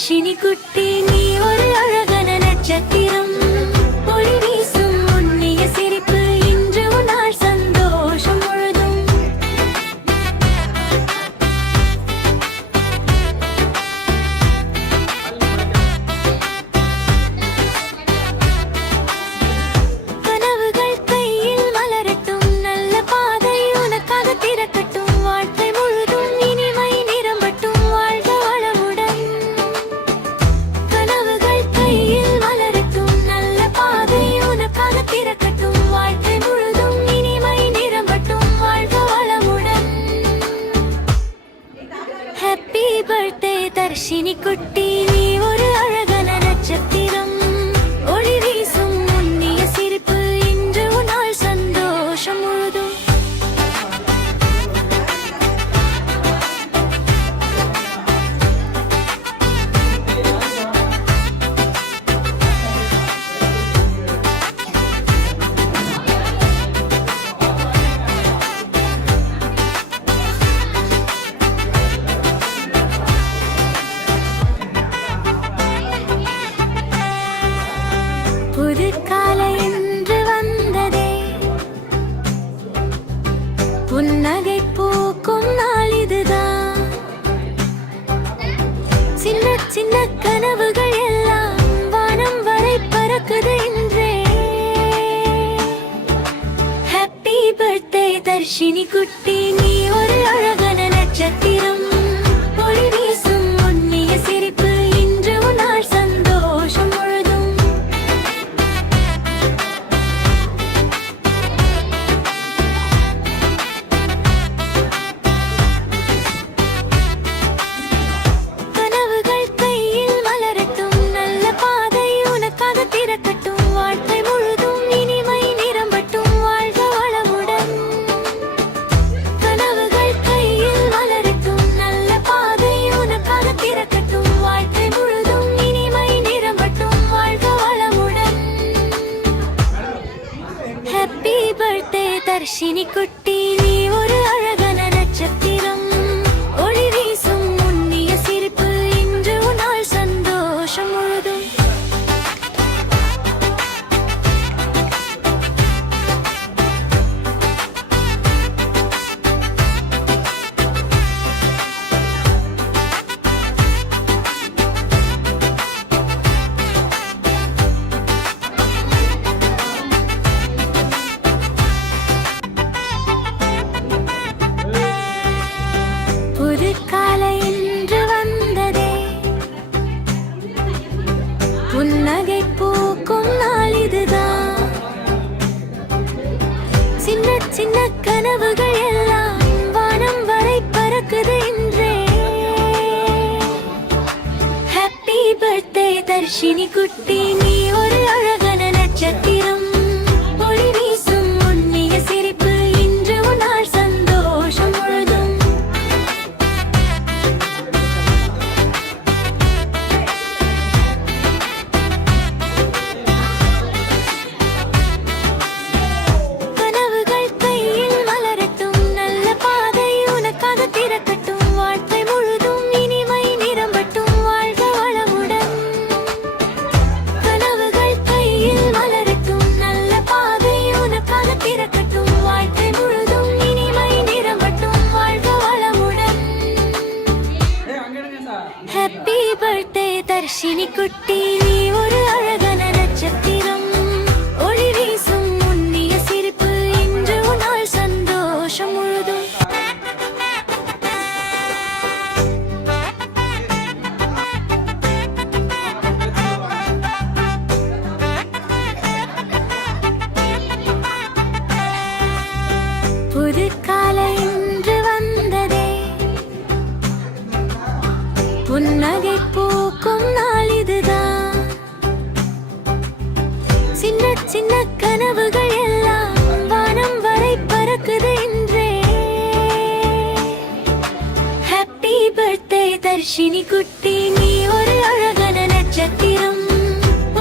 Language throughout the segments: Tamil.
தர்ஷினி குட்டி நீ ஒரு அழகான நட்சத்திரம் ஒளி வீசும் உன்னிய சிரிப்பு இன்று உன்னால் சந்தோஷம் முழுதும் கனவுகள் கையில் மலரட்டும் நல்ல பாதை உனக்காக திறக்கட்டும் வாழ்க்கை முழுதும் இனிமை நிரம்பட்டும் வாழ்க வளமுடன் கனவுகள் கையில் மலரட்டும் நல்ல பாதை உனக்காக திறக்கட்டும் வாழ்க்கை முழுதும் இனிமை நிரம்பட்டும் வாழ்க வளமுடன் ஹாப்பி பர்த்டே தர்ஷினி குட்டி நீ ஒரு அழகான நட்சத்திரம் ஒளி வீசும் உன்னிய சிரிப்பு இன்று உன்னால் சந்தோஷம் முழுதும் புது காலை என்று வந்ததே புன்னகை பூக்கும் நாள் இதுதான் சின்ன சின்ன கனவுகள் எல்லாம் வானம் வரை பறக்குது இன்றே ஹாப்பி பர்த்டே தர்ஷினி குட்டி நீ ஒரு அழகான நட்சத்திரம் ஒளி வீசும் உன்னிய சிரிப்பு இன்று உன்னால் சந்தோஷம் முழுதும் கனவுகள் கையில் மலரட்டும் நல்ல பாதை உனக்காக திறக்கட்டும் வாழ்க்கை முழுதும் இனிமை நிரம்பட்டும் வாழ்க வளமுடன் கனவுகள் கையில் மலரட்டும் நல்ல பாதை உனக்காக திறக்கட்டும் வாழ்க்கை முழுதும் இனிமை நிரம்பட்டும் வாழ்க வளமுடன் ஹாப்பி பர்த்டே தர்ஷினி குட்டி நீ ஒரு அழகான நட்சத்திரம் ஒளி வீசும் உன்னிய சிரிப்பு இன்று உன்னால் சந்தோஷம் முழுதும் புது காலை என்று வந்ததே புன்னகை பூக்கும் நாள் இதுதான் சின்ன சின்ன கனவுகள் எல்லாம் வானம் வரை பறக்குது இன்றே ஹாப்பி பர்த்டே தர்ஷினி குட்டி நீ ஒரு அழகான நட்சத்திரம் ஒளி வீசும் உன்னிய சிரிப்பு இன்று உன்னால் சந்தோஷம் முழுதும் கனவுகள் கையில் மலரட்டும் நல்ல பாதை உனக்காக திறக்கட்டும் வாழ்க்கை முழுதும் இனிமை நிரம்பட்டும் வாழ்க வளமுடன் கனவுகள் கையில் மலரட்டும் நல்ல பாதை உனக்காக திறக்கட்டும் வாழ்க்கை முழுதும் இனிமை நிரம்பட்டும் வாழ்க வளமுடன் ஹாப்பி பர்த்டே தர்ஷினி குட்டி நீ ஒரு அழகான நட்சத்திரம் ஒளி வீசும் உன்னிய சிரிப்பு இன்று உன்னால் சந்தோஷம் முழுதும் புது காலை என்று வந்ததே புன்னகை பூக்கும் நாள் இதுதான் சின்ன சின்ன கனவுகள் எல்லாம் வானம் வரை பறக்குது இன்றே ஹாப்பி பர்த்டே தர்ஷினி குட்டி நீ ஒரு அழகான நட்சத்திரம்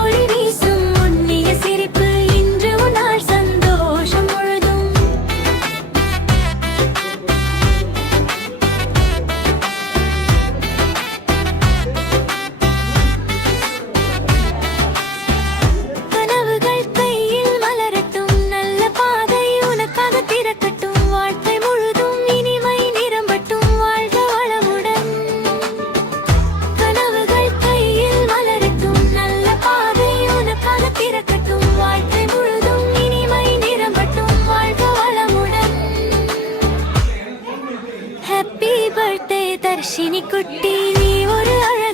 ஒளி வீசும் உன்னிய சிரிப்பு இன்று உன்னால் சந்தோஷம் முழுதும் மினி குட்டி நீ ஒரு அழகான